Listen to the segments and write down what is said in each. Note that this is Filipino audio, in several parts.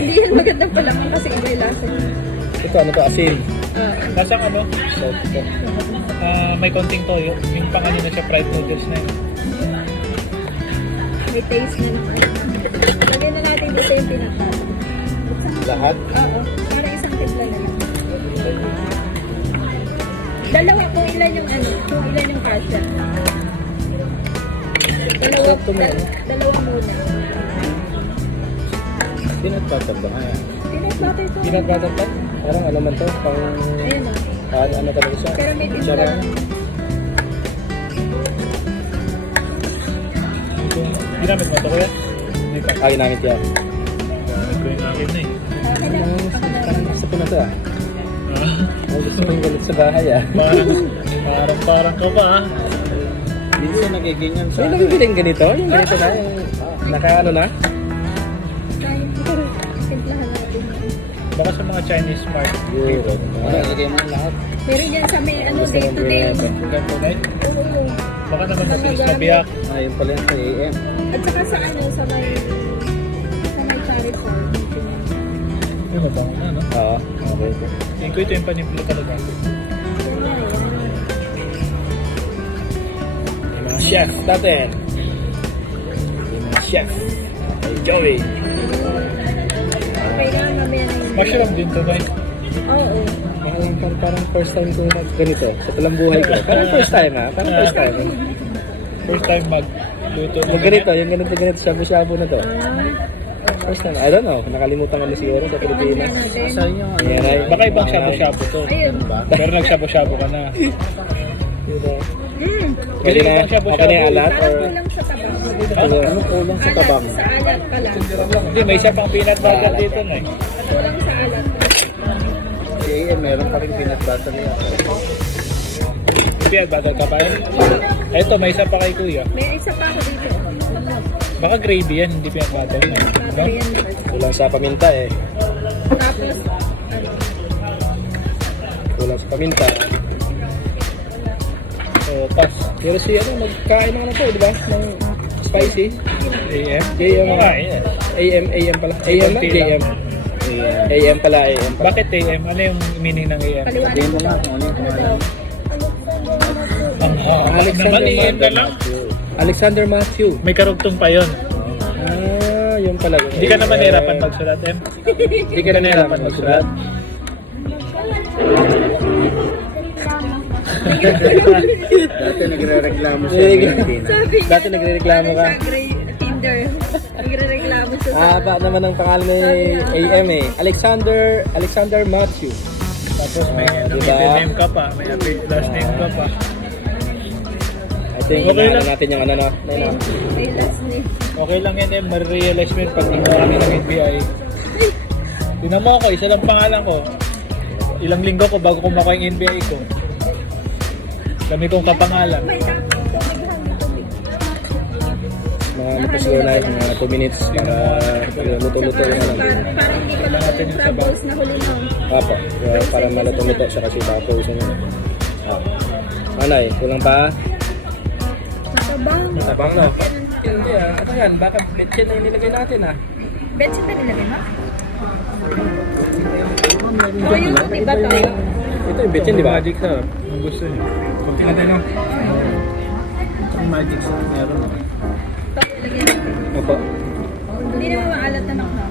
Hindi yan magandang palaki kasi iba yung lasa niya. Ito, ano to? Asin. Lasang ano? Salt to. May konting toyo. Yung pang ano na siya, fried noodles na yun. May taste na naman. Lagyan na natin dito yung pinaka. Lahat? Oo. Para isang timpla na lang. Dalawa kung ilan yung ano, kung ilan yung kasya. Dalawa, dalawa muna. Peanut butter ba? Peanut butter to. Peanut butter pa? Parang ano man to? Pang... Ayan o. ano talaga siya? Pero may timpla. Sarap. Ginamit mo ito kuya? Hindi pa. Ay, ginamit yan. Ginamit ko yung akin na eh. Okay na. Parang gusto ko na to ah. Gusto ko yung galit sa bahay ah. Parang ka ba ah? Hindi siya nagigingan sa... May nabibiling ganito? Yung ganito na? Yung naka-ano na? Timplahan natin. Baka sa mga Chinese market. Yun. Nalagay mo lahat. Meron yan sa may ano, day to day. Ganito na yun. Oo. Baka naman mabilis mabiyak. Ayun pala yung sa AM. At saka sa ano, sa may Carrefour. Yung mabango na no? Oo. Okay. Tingin ko ito yung panimpla talaga. Yung mga chef natin. Yung mga chef. Ay, Joey. Okay na, mamaya na yun. Mushroom din to guys. Oo. Parang first time ko na ganito sa talang buhay ko. Parang first time ha? Parang first time. First time magluto na Yung ganito, yung ganito, shabu-shabu na to. First time, I don't know, nakalimutan ko na siguro sa Pilipinas. Sa inyo? Yan ay. Baka ibang shabu-shabu to. Ayun. Pero nag-shabu-shabu ka na. Pwede na, okay na yung alat? Or Kulang sa tabang. anong kulang sa tabang? Sa alat ka lang. Hindi, may isa pang peanut butter dito na eh. Kulang sa alat. Si AM, meron pa rin peanut butter niya. Peanut butter ka pa yun? Eto, may isa pa kay kuya. May isa pa ako dito. Baka gravy yan, hindi peanut butter na. No? Kulang sa paminta eh. Tapos, Kulang sa paminta. So, tas, Pero si ano, magkain na to, di ba? Ng spicy. AM? AM Oo nga, yes. AM pala. AM ba? AM. AM pala, AM pala. Bakit AM? Ano yung meaning ng AM? paliwanag mo nga kung ano yung pangalan. Naman AM ka lang. Alexander Matthew. May karugtong pa yon. Ah, yun pala. Hindi ka naman nahirapan magsulat, M? Hindi ka na nahirapan magsulat. Dati nagre-reklamo siya. Dati nagre-reklamo ka. Tinder. Nagre-reklamo siya sa... Ba naman ang pangalan ni AM eh. Alexander Matthew. Tapos may diba? middle name ka pa, may last name ka pa. I think Okay lang. natin yung ano na. May last name. Okay lang yan, M. Marirealize mo yun pag tingnan kami ng NBI. Tingnan mo ako, isa lang pangalan ko. Ilang linggo ko bago kumakuha yung NBI ko. Kami kong kapangalan. May tubig. Mga ano pa siguro na mga 2 minutes para luto-luto na lang. Para hindi ka lang Natin yung sabaw. na huli na. Apo, para maluto-luto siya kasi baka uso niya. Anay, kulang pa? Matabang. Matabang no? Hindi ano yan, baka betchin na yung nilagay natin ah. Betchin na nilagay mo? O yung puti ba tayo? Ito yung betchin, di ba? Magic sarap. Ang gusto niyo. Kunti natin lang. Ang magic sarap meron. Ito, ilagay natin. Opo. Hindi naman maalat na nakna.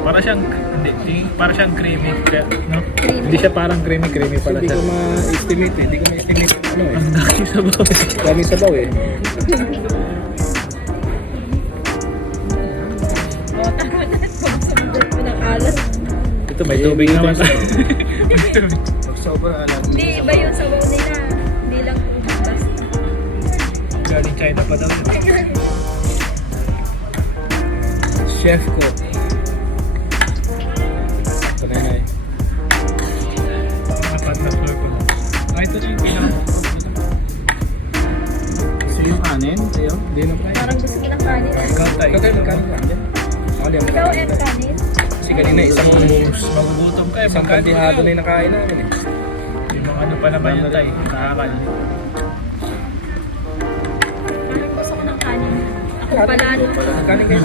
Para siyang, hindi, para siyang creamy. Kaya, no? Creamy. Hindi siya parang creamy pala Hindi siya. ko ma-estimate eh. Hindi ko ma-estimate ano eh. Ang dami sabaw. Daming sabaw eh. O, tama na. Pag-sumundot mo ng alat. Ito may tubig naman. Sobrang alam. Hindi, iba yung sabaw nila. Hindi lang tubig basta. Galing China pa daw. Chef ko. Ito na yun eh. Apat na floor ko na. Ah, ito na yung pinaka. Gusto yung kanin? Tayo? Hindi na pa. Parang gusto ko ng kanin. Ikaw tayo. Ikaw magkanin ka. Ikaw and kanin? Kasi kanina Magugutom ka eh. isang kandihado na yung nakain namin eh. Yung mga ano pa naman yung tayo. Nakakal. Parang gusto ko ng kanin. Ako pala, no? Magkanin kayo.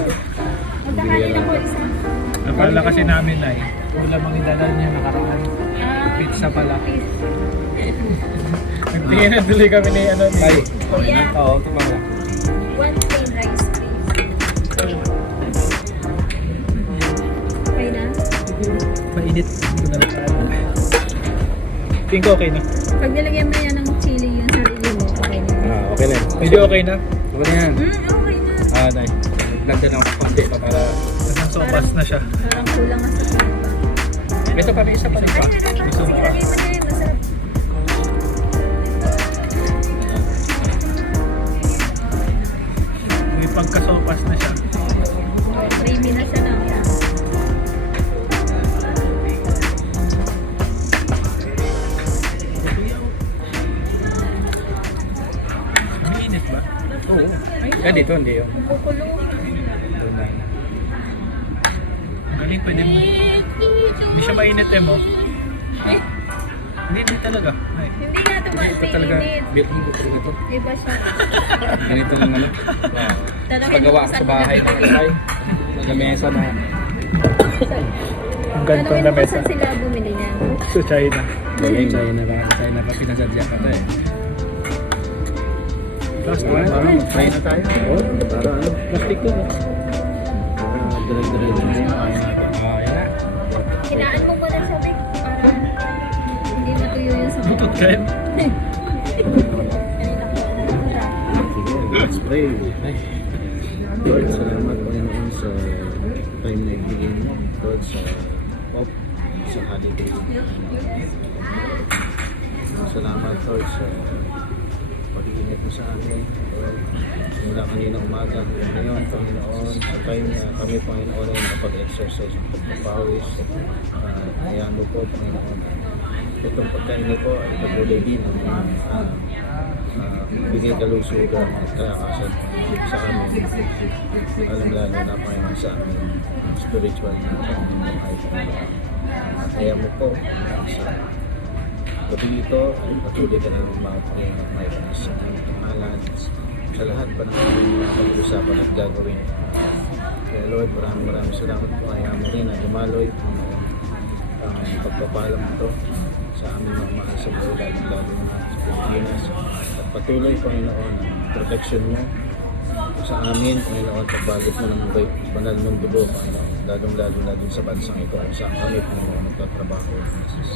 Magkakanin ako isa. Akala kasi namin ay ulam ang inanal niya nakaraan. Pizza pala. Nagtingin na tuloy kami ni ano ni. Ay, Kuya, oo, tumama mo. 1 plain rice, please. Okay na? Mainit. Ito na lang tayo. Tingin ko okay na. Pag nilagyan mo yan ng chili yung sarili mo, okay na. Okay na yun. Medyo okay na. Okay na yan. Okay na. Nice. Lagyan ako konti pa para... Nasang sopas na siya. Parang kulang nga sa papa. Ito pa, may isa pa rin pa. Gusto mo pa? Ilagay mo na yun, masarap. May pagkasopas na siya. Creamy na siya na. Mainit ba? Oo. Ganito, hindi yun. Kukulo. Galing pwede mo. Hindi siya mainit eh mo. Hindi talaga. Ay. Hindi nga ito Ito talaga. mainit. Built ito. Iba siya. Ganito ng ano. Talagang Paggawa sa bahay ng ilay. Lamesa na. Ang gantong na mesa. Saan sila bumili niyan? Sa China. Galing. China pa pinasadya pa tayo. Last one. Parang try na tayo. Oo, para ano. Plastic to. Diretso. Ayan na. Hinaan mo muna siya, Vic, para hindi matuyo yung sa Butot kayo. Let's pray. Lord, salamat Panginoon sa time na ibigay mo. Lord, sa hope, sa holiday. Salamat Lord sa pag-iingat mo sa amin. Lord, mula kanina umaga, ngayon, Panginoon, sa time na kami, Panginoon, ay nakapag-exercise ng pagpapawis. Ayan mo po, Panginoon, itong pagkain ko ay patuloy din ang bigay kalusugan at kalakasan sa amin. Alam lalo na Panginoon sa amin, spiritual na pagkain. Kaya mo po, sa gabi ito, ay patuloy ka ng mga Panginoon may sa aming pangalan, sa lahat pa ng mga pag-uusapan at gagawin. Kaya Lord, maraming salamat po. Kaya mo rin na dumaloy ang pagpapalam ito sa aming mga mahal sa buhay, lalo na sa Pilipinas. At patuloy, Panginoon, ang protection mo sa amin, Panginoon, pagbagot mo ng banal mong dugo, Panginoon, lalong-lalo na din sa bansang ito, sa kami, Panginoon, magtatrabaho,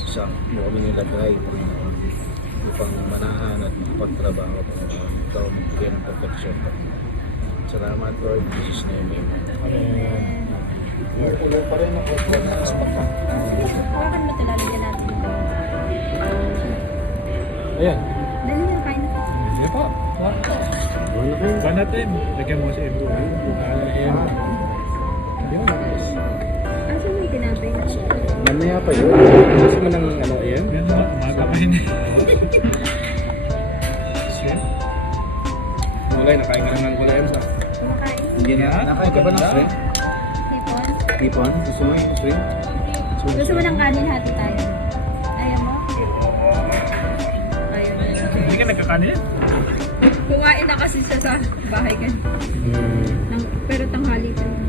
sa mo kami nilagay, Panginoon, upang manahan at pagtrabaho, Panginoon, ikaw magbigay ng protection. Salamat, Lord, in Jesus' name, amen. Ulo pa rin ako. Hawakan mo talaga din natin. Ayan. Dali na, kain na. Hindi pa. Ba natin? Lagyan mo si Edo. Ayan. Asan may tinapay na? Mamaya pa yun. Kasi man ang ano, ayan. Yan na, umaga pa yun eh. Shrimp? Mulay, nakain ka naman kulay sa. Kumakain. Hindi na. Nakain ka ba ng shrimp? Hipon. Hipon? Gusto mo yung shrimp? Gusto mo ng kanin, hati tayo. Ayaw mo? Ayaw mo. Hindi ka nagkakanin? Kumain na kasi siya sa bahay ka. Pero tanghali pa yun.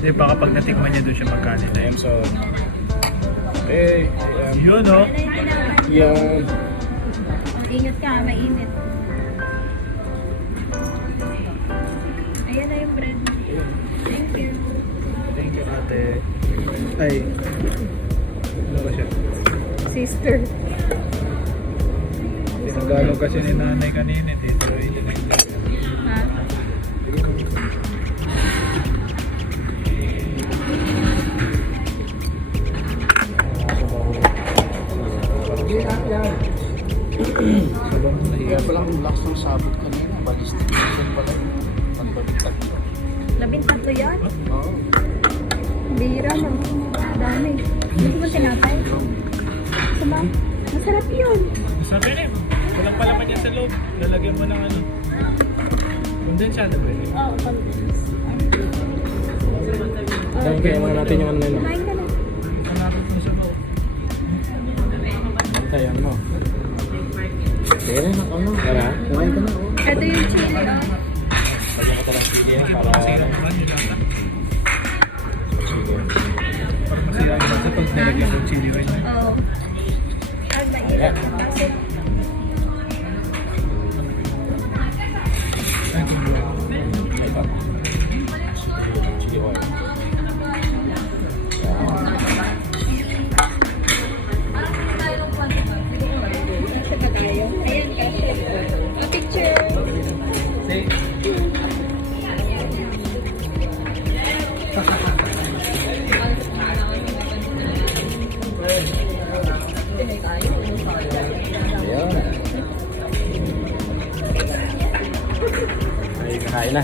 Hindi, baka pag natikman niya doon siya magkanin na yun. So, hey. Yun no? Ano yung tinapay? Yan. Ingat ka, mainit. Ayan na yung bread. Thank you. Thank you, ate. Ay. Ano ba siya? Sister. Tinagalo kasi ni nanay kanina. Dito ay Ha? sabang nahiya. Kaya palang lakas ng sabot kanina. Ballistic mission pala. Pagbabitak. 13 yan? Oo. Bira mo. Dami. Gusto mo tinapay? Gusto mo? Masarap yun. Sabi rin. Walang palaman yan sa loob. Lalagyan mo ng ano. Kondensado ba yun? Oo, condense. Kaya muna natin yung ano na yun. Kumain ka na. Hanapin mo sa loob. Ayan mo. Sige na, ano? Tara, kumain ka na. Ito yung chili, oh. Para kasi yung man yun ata. Lagyan ko chili oil. Oo. Ayan. Ay, kung Ito. Chili oil. Nasa ba tayo? Ayan, kasi. Picture. Say, Ayan. Ay, kakain na.